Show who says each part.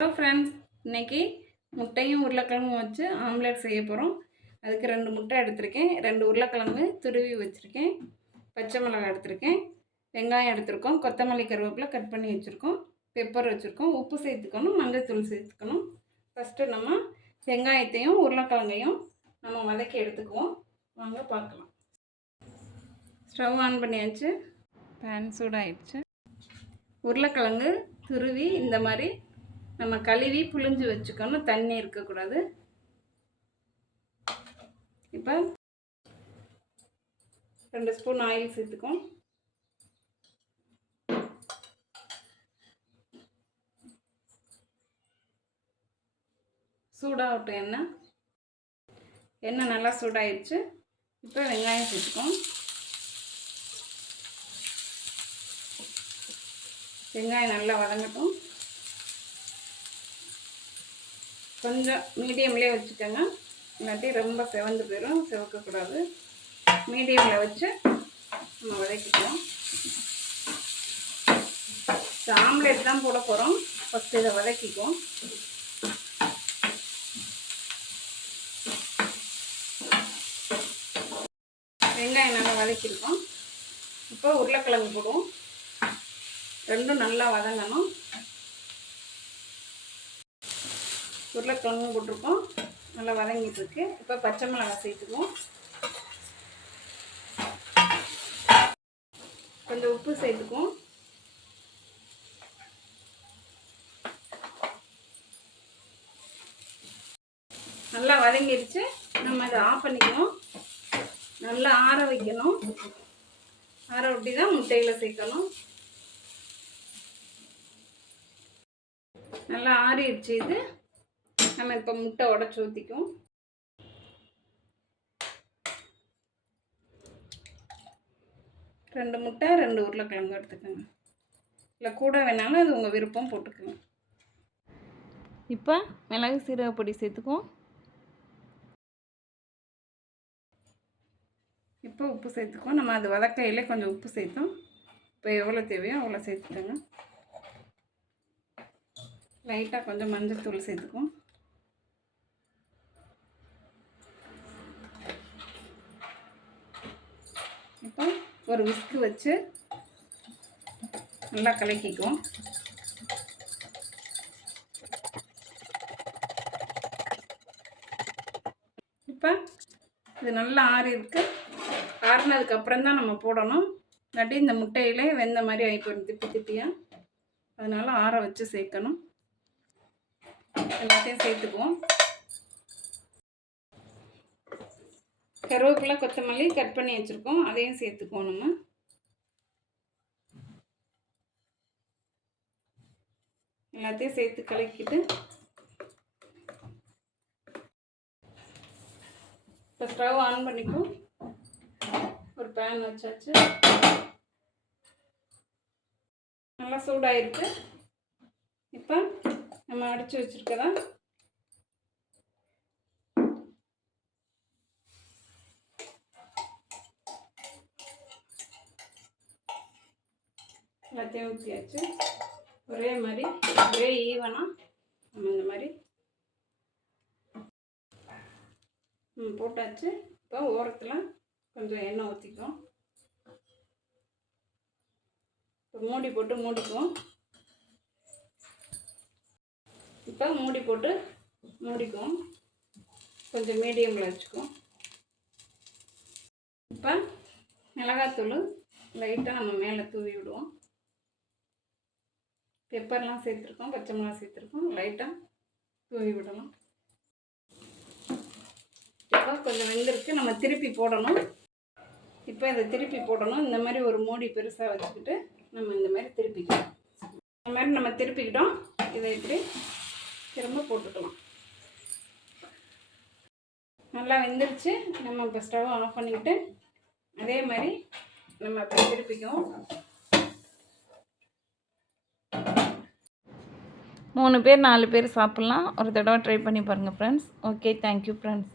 Speaker 1: Hello friends இன்றைக்கி முட்டையும் உருளைக்கிழங்கும் வச்சு ஆம்லேட் செய்ய போகிறோம் அதுக்கு ரெண்டு முட்டை எடுத்திருக்கேன். ரெண்டு உருளைக்கிழங்கு துருவி வச்சுருக்கேன். பச்சை மிளகாய் எடுத்திருக்கேன். வெங்காயம் எடுத்திருக்கோம். கொத்தமல்லி கருவேப்பிலை கட் பண்ணி வச்சுருக்கோம். பெப்பர் வச்சுருக்கோம். உப்பு சேர்த்துக்கணும். மஞ்சத்தூள் சேர்த்துக்கணும். ஃபஸ்ட்டு நம்ம வெங்காயத்தையும் உருளைக்கிழங்கையும் நம்ம வதக்கி எடுத்துக்குவோம். வாங்க பார்க்கலாம். ஸ்டவ் ஆன் பண்ணியாச்சு. பேன் சூடாகிடுச்சு உருளைக்கிழங்கு துருவி இந்த மாதிரி நம்ம கழுவி புழிஞ்சு வச்சுக்கணும். தண்ணி இருக்கக்கூடாது. இப்போ ரெண்டு ஸ்பூன் ஆயில் சேர்த்துக்கும் சூடாகட்டும் எண்ணெய். எண்ணெய் நல்லா சூடாயிடுச்சு இப்போ வெங்காயம் சேர்த்துக்கோம் வெங்காயம் நல்லா வதங்கட்டும். கொஞ்சம் மீடியம்லேயே வச்சுக்கோங்க. இல்லாட்டி ரொம்ப செவந்து போயிடும் செவக்கக்கூடாது. மீடியமில் வச்சு நம்ம வதக்கிக்கலாம். ஆம்லேட் தான் போட போகிறோம் ஃபஸ்ட்டு இதை வதக்கிக்குவோம். வெங்காயம் நல்லா வதக்கியிருக்கோம் இப்போ உருளைக்கிழங்கு போடுவோம். ரெண்டும் நல்லா வதங்கணும். உருளைக்கிழங்கும் போட்டிருக்கோம். நல்லா வதங்கிட்டு இருக்கு இப்போ பச்சை மிளகாய் சேர்த்துக்குவோம். கொஞ்சம் உப்பு சேர்த்துக்குவோம். நல்லா வதங்கிடுச்சு நம்ம இதை ஆஃப் பண்ணிக்கணும். நல்லா ஆற வைக்கணும். ஆற ஒட்டி தான் முட்டையில் சேர்க்கணும். நல்லா ஆறிடுச்சு இது. நம்ம இப்போ முட்டை உடச்சி ஊற்றிக்குவோம் ரெண்டு முட்டை ரெண்டு உருளைக்கிழங்கு எடுத்துக்கோங்க. இல்லை கூட வேணாலும் அது உங்கள் விருப்பம் போட்டுக்கோங்க. இப்போ மிளகு சீரக பொடி சேர்த்துக்குவோம். இப்போ உப்பு சேர்த்துக்குவோம். நம்ம அது வதக்கையிலே கொஞ்சம் உப்பு சேர்த்தோம். இப்போ எவ்வளோ தேவையோ அவ்வளோ சேர்த்துக்கோங்க. லைட்டாக கொஞ்சம் மஞ்சள் தூள் சேர்த்துக்குவோம் இப்போ ஒரு விஸ்கு வச்சு நல்லா கலக்கிக்குவோம். இப்போ இது நல்லா ஆறி இருக்கு. ஆறினதுக்கு அப்புறம் தான் நம்ம போடணும். இல்லாட்டி இந்த முட்டையிலே வெந்த மாதிரி ஆகிப்போம் திப்பி திப்பியாக அதனால் ஆற வச்சு சேர்க்கணும். எல்லாத்தையும் சேர்த்துக்குவோம். கருவேப்பிலை கொத்தமல்லி கட் பண்ணி வச்சுருக்கோம். அதையும் சேர்த்துக்கோணுமா எல்லாத்தையும் சேர்த்து கலக்கிட்டு. இப்போ ஸ்டவ் ஆன் பண்ணிக்கும் ஒரு பேன் வச்சாச்சு. நல்லா சூடாயிருக்கு. இப்போ நம்ம அடித்து வச்சுருக்கதான் எல்லாத்தையும் ஊற்றியாச்சு ஒரே மாதிரி ஒரே ஈவனாக நம்ம இந்த மாதிரி போட்டாச்சு. இப்போ ஓரத்தில் கொஞ்சம் எண்ணெய் ஊற்றிக்குவோம் இப்போ மூடி போட்டு மூடிக்குவோம். இப்போ மூடி போட்டு மூடிக்குவோம். கொஞ்சம் மீடியமில் வச்சுக்குவோம். இப்போ மிளகாத்தூள் லைட்டாக நம்ம மேலே தூவி விடுவோம். பெப்பர்லாம் சேர்த்துருக்கோம் பச்சை மிளகா சேர்த்துருக்கோம். லைட்டாக தூவி விடணும். இப்போ கொஞ்சம் வெந்திருக்கு. நம்ம திருப்பி போடணும். இப்போ இதை திருப்பி போடணும். இந்த மாதிரி ஒரு மூடி பெருசாக வச்சுக்கிட்டு நம்ம இந்த மாதிரி திருப்பிக்கலாம். இந்த மாதிரி நம்ம திருப்பிக்கிட்டோம். இதை இப்படி திரும்ப போட்டுக்கலாம். நல்லா வெந்துருச்சு. நம்ம இப்போ ஸ்டவ் ஆஃப் பண்ணிக்கிட்டு அதே மாதிரி நம்ம இப்போ திருப்பிக்குவோம். மூணு பேர் நாலு பேர் சாப்பிட்லாம். ஒரு தடவை ட்ரை பண்ணி பாருங்கள் ஃப்ரெண்ட்ஸ் ஓகே தேங்க்யூ ஃப்ரெண்ட்ஸ்